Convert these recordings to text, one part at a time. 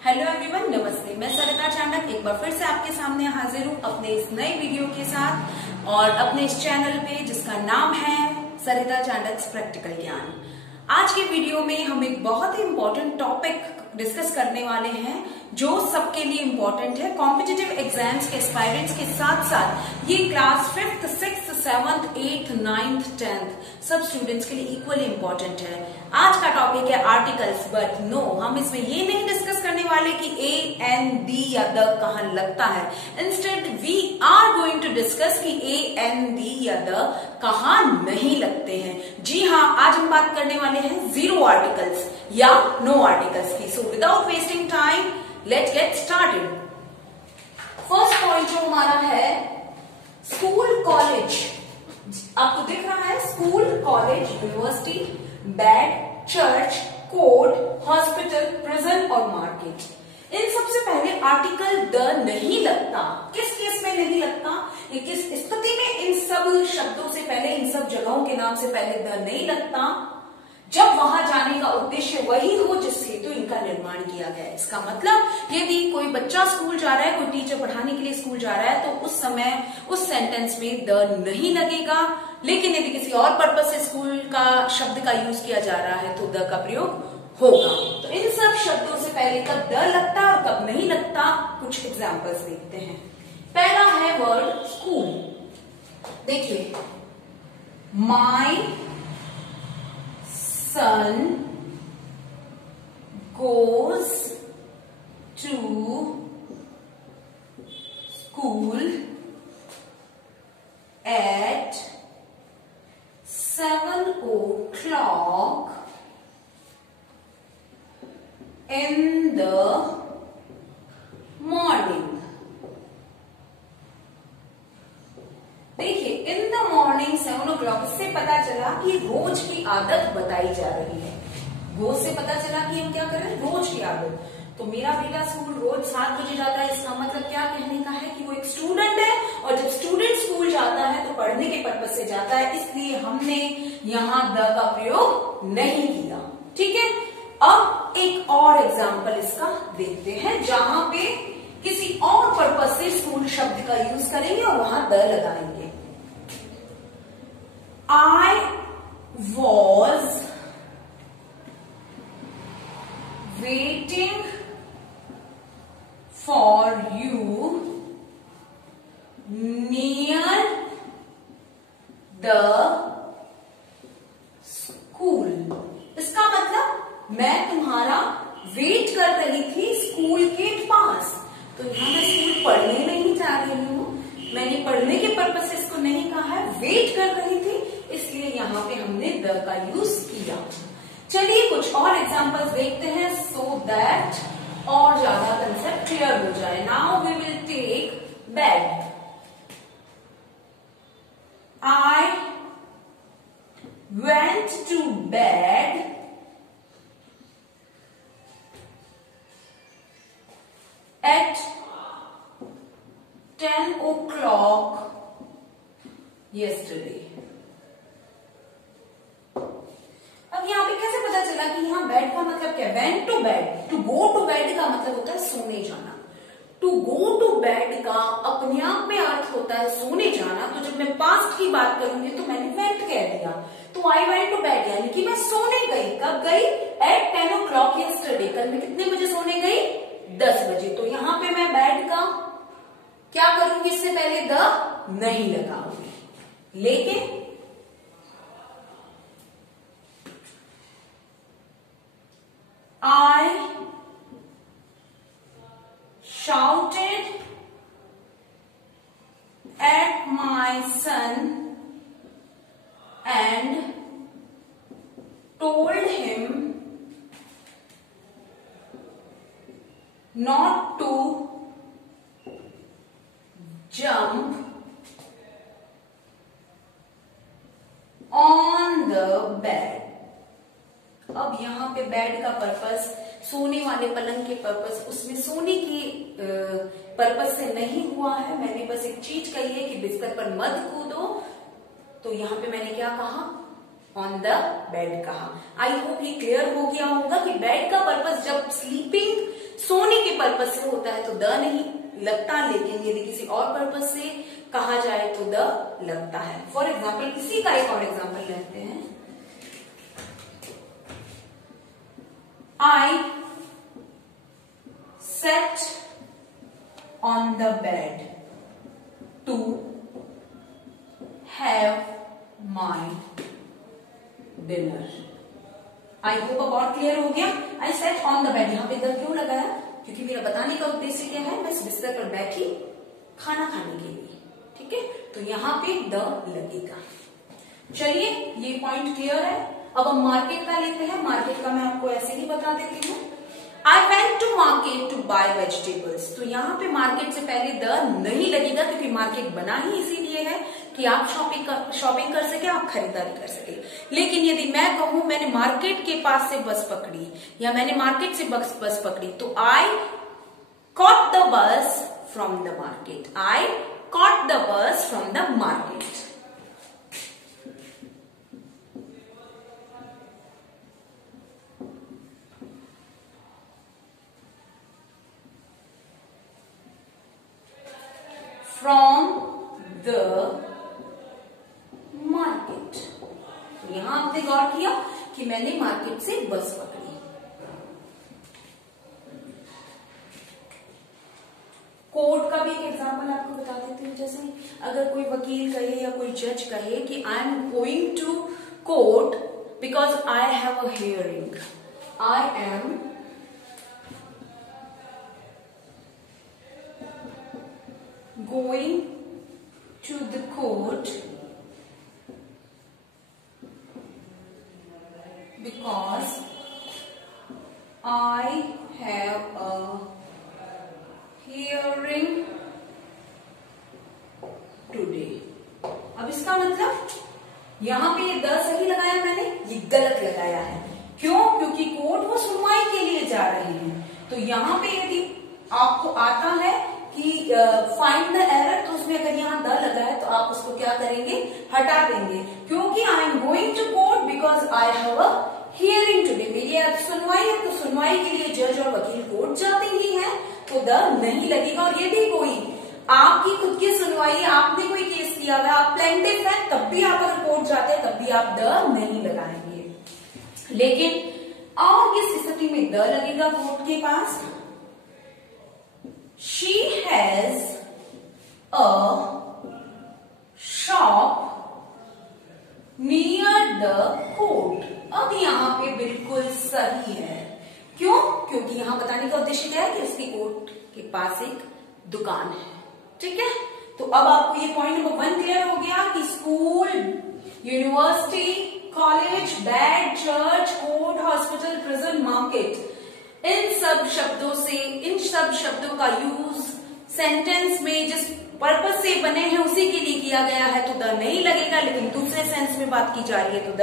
Hello everyone, नमस्ते। मैं सरिता चांडक एक बार फिर से आपके सामने हाजिर हूँ अपने इस नए वीडियो के साथ और अपने इस चैनल पे जिसका नाम है सरिता चांडक प्रैक्टिकल ज्ञान। आज के वीडियो में हम एक बहुत ही इम्पोर्टेंट टॉपिक डिस्कस करने वाले हैं जो सबके लिए इम्पोर्टेंट है। कॉम्पिटिटिव एग्जाम्स के एस्पायरेंट्स के साथ साथ ये class 5th, 6th, 7th, 8th, 9th, 10th सब स्टूडेंट्स के लिए इक्वली इम्पोर्टेंट है। आज का टॉपिक है आर्टिकल्स, बट नो, हम इसमें ये नहीं डिस्कस करने वाले कि ए एन डी या द कहाँ लगता है। Instead we are going to discuss कि ए एन डी या द कहाँ नहीं लगते हैं। जी हाँ, आज हम बात करने वाले हैं जीरो आर्टिकल्स या नो आर्टिकल्स की। So without wasting time let's get started. First point जो हमारा है स्कूल कॉलेज, आपको दिख रहा है school college university, bed, church, court, hospital, prison और मार्केट। इन सबसे पहले आर्टिकल द नहीं लगता। किस केस में नहीं लगता, ये किस स्थिति में इन सब शब्दों से पहले, इन सब जगहों के नाम से पहले द नहीं लगता? जब वहां जाने का उद्देश्य वही हो जिस हेतु इनका निर्माण किया गया है। इसका मतलब यदि कोई बच्चा स्कूल जा रहा है, कोई टीचर पढ़ाने के लिए स्कूल जा रहा है, तो उस समय उस सेंटेंस में द नहीं लगेगा। लेकिन यदि किसी और पर्पज से स्कूल का शब्द का यूज किया जा रहा है तो द का प्रयोग होगा। तो इन सब शब्दों से पहले कब द लगता और कब नहीं लगता, कुछ एग्जाम्पल्स देखते हैं। पहला है वर्ड स्कूल। देखिए, my son goes to school at 7 o'clock in the morning। देखिए, इन द मॉर्निंग 7 o'clock, इससे पता चला कि रोज की आदत बताई जा रही है। रोज से पता चला कि हम क्या कर रहे हैं, रोज की आदत। तो मेरा बेटा स्कूल रोज 7 बजे जाता है, इसका मतलब क्या कहने का है कि वो एक स्टूडेंट है, और जब स्टूडेंट स्कूल जाता है तो पढ़ने के पर्पज से जाता है, इसलिए हमने यहाँ द का प्रयोग नहीं किया। ठीक है, अब एक और एग्जाम्पल इसका देखते हैं जहां पे किसी और पर्पज से स्कूल शब्द का यूज करेंगे और वहां द लगाएंगे। I was waiting for you near the school। इसका मतलब मैं तुम्हारा वेट कर रही थी स्कूल के पास। तो यहां मैं स्कूल पढ़ने नहीं जा रही हूं, मैंने पढ़ने के पर्पज से इसको नहीं कहा है, वेट कर रही थी, इसलिए यहाँ पे हमने द का यूज किया। चलिए कुछ और एग्जांपल्स देखते हैं सो दैट और ज्यादा कंसेप्ट क्लियर हो जाए। Now we will take bed. I went to bed at 10 o'clock yesterday। अब यहाँ पे कैसे पता चला कि यहाँ बेड का मतलब क्या है? Went to bed, to go to bed का मतलब होता है सोने जाना। टू गो टू बेड का अपने आप में अर्थ होता है सोने जाना। तो जब मैं पास्ट की बात करूंगी तो मैंने वेंट कह दिया, तो आई वेंट टू बेड यानी कि मैं सोने गई। कब गई? At 10 o'clock yesterday। कल मैं कितने बजे सोने गई? 10 बजे। तो यहाँ पे मैं बेड का क्या करूंगी, इससे पहले द नहीं लगाऊंगी। लेकिन I shouted at my son and told him not to jump on the bed। अब यहाँ पे बेड का पर्पस सोने वाले पलंग के पर्पस, उसमें सोने की पर्पस से नहीं हुआ है। मैंने बस एक चीज कही है कि बिस्तर पर मत कूदो, तो यहाँ पे मैंने क्या कहा, ऑन द बेड कहा। आई होप ये क्लियर हो गया होगा कि बेड का पर्पस जब स्लीपिंग सोने पर्पज से होता है तो द नहीं लगता, लेकिन यदि किसी और पर्पज से कहा जाए तो द लगता है। फॉर एग्जाम्पल, इसी का एक और एग्जाम्पल लेते हैं। I sat on the bed to have my dinner. I hope अब और क्लियर हो गया। I sat on the bed, यहाँ पे द क्यों लगाया? क्योंकि मेरा बताने का उद्देश्य क्या है, मैं बिस्तर पर बैठी खाना खाने के लिए, ठीक है, तो यहाँ पे द लगेगा। चलिए, ये पॉइंट क्लियर है। अब हम मार्केट का लेते हैं। मार्केट का मैं आपको ऐसे ही बता देती हूँ। I went to market to buy vegetables। तो यहाँ पे मार्केट से पहले द नहीं लगेगा, क्योंकि मार्केट बना ही इसीलिए है कि आप शॉपिंग कर सके, आप खरीदारी कर सके। लेकिन यदि मैं कहूं मैंने मार्केट के पास से बस पकड़ी या मैंने मार्केट से बस पकड़ी, तो I caught the bus from the market। I caught the bus from the market। From the market। तो यहां आपने गौर किया कि मैंने मार्केट से बस पकड़ी। कोर्ट का भी एक एग्जांपल आपको बता देती हूँ। जैसे अगर कोई वकील कहे या कोई जज कहे कि I am going to court because I have a hearing. I am going to the court because I have a hearing today। अब इसका मतलब यहां पे ये द सही लगाया मैंने, ये गलत लगाया है। क्यों? क्योंकि कोर्ट वो सुनवाई के लिए जा रहे हैं। तो यहां पे यदि आपको आता है कि फाइंड द एरर, तो उसमें अगर यहाँ द लगा है तो आप उसको क्या करेंगे, हटा देंगे। क्योंकि I am going to court because I have a hearing today. मेरी आज सुनवाई है, तो सुनवाई के लिए जज और वकील कोर्ट जाते ही हैं, तो द नहीं लगेगा। और यदि कोई आपकी खुद की सुनवाई, आपने कोई केस किया हुआ, आप प्लेंटिफ हैं, तब भी आप अगर कोर्ट जाते हैं तब भी आप द नहीं लगाएंगे। लेकिन और किस स्थिति में द लगेगा कोर्ट के पास? She has a shop near the court। अब यहाँ पे बिल्कुल सही है। क्यों? क्योंकि यहाँ बताने का उद्देश्य क्या है कि उसकी कोर्ट के पास एक दुकान है। ठीक है, तो अब आपको ये पॉइंट नंबर 1 क्लियर हो गया कि school, university, college, bed, church, court, hospital, prison, market, इन सब शब्दों का यूज सेंटेंस में जिस पर्पस से बने हैं उसी के लिए किया गया है, तो द नहीं लगेगा। लेकिन दूसरे सेंस में बात की जा रही है तो द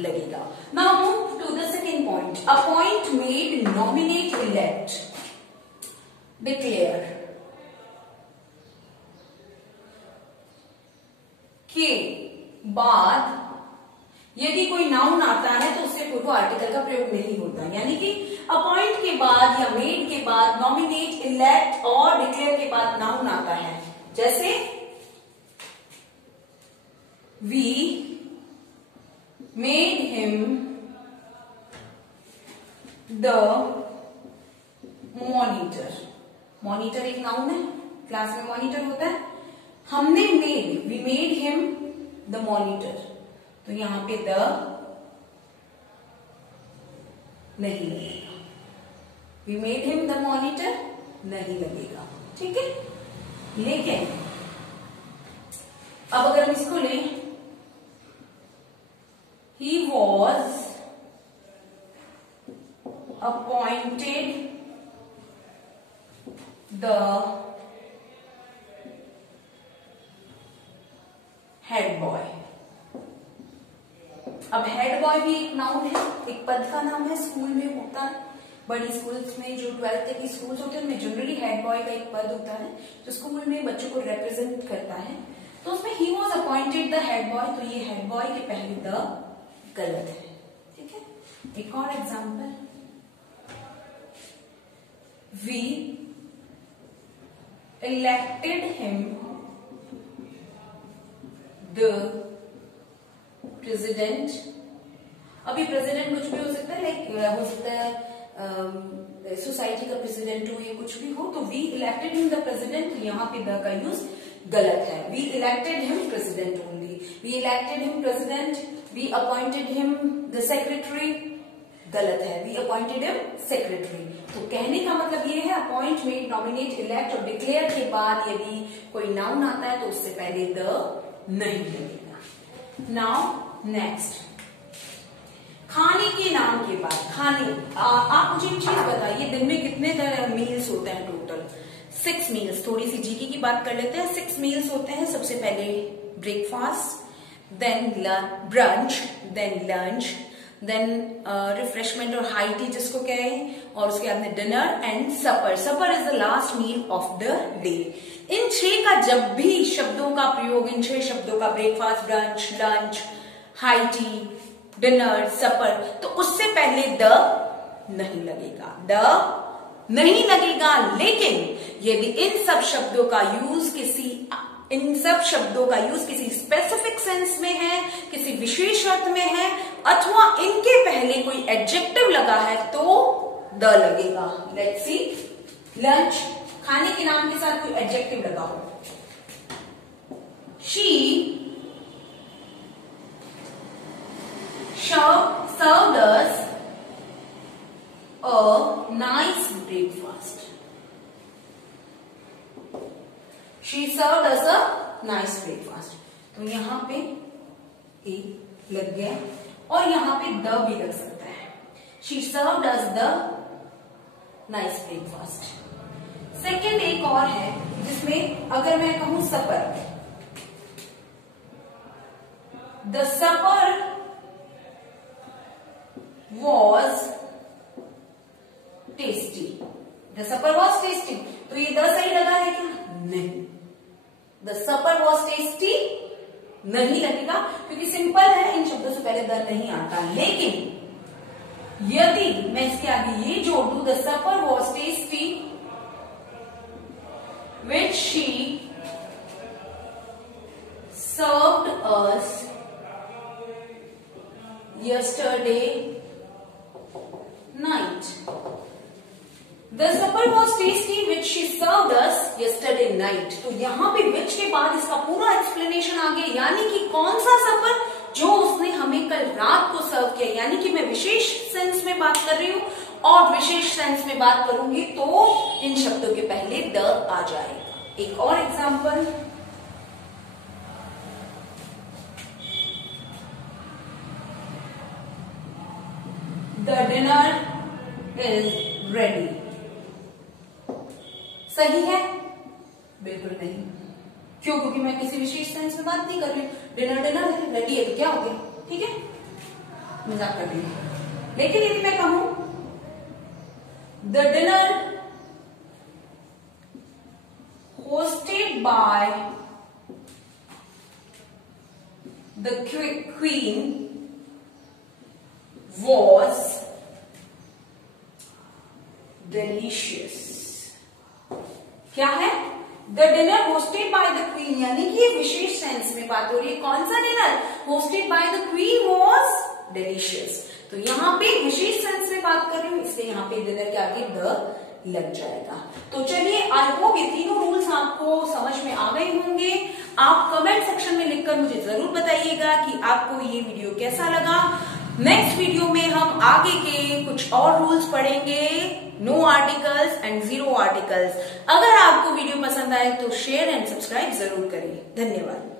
लगेगा। Now move to the second point. Appoint, made, nominate, elect, declare के बाद यदि कोई नाउन आता है तो उससे पूर्व आर्टिकल का प्रयोग नहीं होता। यानी कि अपॉइंट के बाद या मेड के बाद, नॉमिनेट, इलेक्ट और डिक्लेयर के बाद नाउन आता है। जैसे we made him the monitor. Monitor एक नाउन है, क्लास में मॉनिटर होता है। हमने made, we made him the monitor, तो यहां पे द नहीं लगेगा। We made him the monitor नहीं लगेगा। ठीक है, लेकिन अब अगर हम इसको लें, he was appointed the head boy. अब हेड बॉय भी एक नाउन है, एक पद का नाम है, स्कूल में होता है। बड़ी स्कूल्स में जो 12th तक की स्कूल्स होते हैं उनमें जनरली हेड बॉय का एक पद होता है जो स्कूल में बच्चों को रिप्रेजेंट करता है। तो उसमें he was appointed the head boy, तो ये हेड बॉय के पहले द गलत है। ठीक है, एक और example, we elected him the president. अभी प्रेसिडेंट कुछ भी हो सकता है, लाइक हो सकता है सोसाइटी का प्रेसिडेंट हो या कुछ भी हो, तो we elected him the president, यहाँ पे द का यूज गलत है. We elected him president only. We elected him president. We appointed him the secretary, गलत है. We appointed him secretary. तो कहने का मतलब ये है अपॉइंट, मेड, नॉमिनेट, इलेक्ट और डिक्लेयर के बाद यदि कोई नाउन आता है तो उससे पहले द नहीं लगेगा. नाउ नेक्स्ट, खाने के नाम के बाद खाने. आप मुझे एक चीज बताइए, दिन में कितने मील्स होते हैं टोटल? 6 मील्स. थोड़ी सी जीके की बात कर लेते हैं. 6 मील्स होते हैं. सबसे पहले breakfast, then brunch, then lunch, then refreshment और हाई टी जिसको कहें, और उसके बाद में dinner and supper. Supper is the last meal of the day. इन 6 का जब भी शब्दों का प्रयोग, इन 6 शब्दों का breakfast, brunch, lunch, high tea, dinner, supper, तो उससे पहले द नहीं लगेगा. द नहीं लगेगा. लेकिन यदि इन सब शब्दों का यूज किसी स्पेसिफिक सेंस में है, किसी विशेष अर्थ में है, अथवा इनके पहले कोई एडजेक्टिव लगा है तो द लगेगा. Let's see. लंच, खाने के नाम के साथ कोई एडजेक्टिव लगा हो. She served us a nice breakfast. She served us a nice breakfast. तो यहां पे ए लग गया और यहां पे द भी लग सकता है. She served us the nice breakfast. Second एक और है जिसमें अगर मैं कहूं सपर, the supper was tasty. The supper was tasty. तो ये द सही लगा है क्या? नहीं. The supper was tasty नहीं लगेगा क्योंकि सिंपल है, इन शब्दों से पहले द नहीं आता. लेकिन यदि मैं इसके आगे ये जोड़ दूं, the supper was tasty which she served us yesterday night. The supper was tasty which she served us yesterday night. तो यहां पे which के बाद इसका पूरा एक्सप्लेनेशन आ गया, यानी कि कौन सा सफर, जो उसने हमें कल रात को सर्व किया. यानी कि मैं विशेष सेंस में बात कर रही हूं और विशेष सेंस में बात करूंगी तो इन शब्दों के पहले द आ जाएगा. एक और example, The dinner is ready. सही है? बिल्कुल नहीं. क्यों? क्योंकि मैं किसी विशेष सेंस में बात नहीं कर रही हूं. डिनर है, रेडी है, तो क्या हो गया? ठीक है, मजाक कर रही हूं. लेकिन यदि मैं कहूं the dinner hosted by the queen was delicious. क्या है? The dinner hosted by the queen, यानी कि ये विशेष सेंस में बात हो रही है. कौन सा dinner? Hosted by the queen was delicious. तो यहाँ पे विशेष सेंस में बात कर रही हूँ, इसलिए यहाँ पे डिनर के आगे द लग जाएगा. तो चलिए, आई होप ये तीनों रूल्स आपको समझ में आ गए होंगे. आप कमेंट सेक्शन में लिखकर मुझे जरूर बताइएगा कि आपको ये वीडियो कैसा लगा. नेक्स्ट वीडियो में हम आगे के कुछ और रूल्स पढ़ेंगे, नो आर्टिकल्स एंड 0 आर्टिकल्स. अगर आपको वीडियो पसंद आए तो शेयर एंड सब्सक्राइब जरूर करिए. धन्यवाद.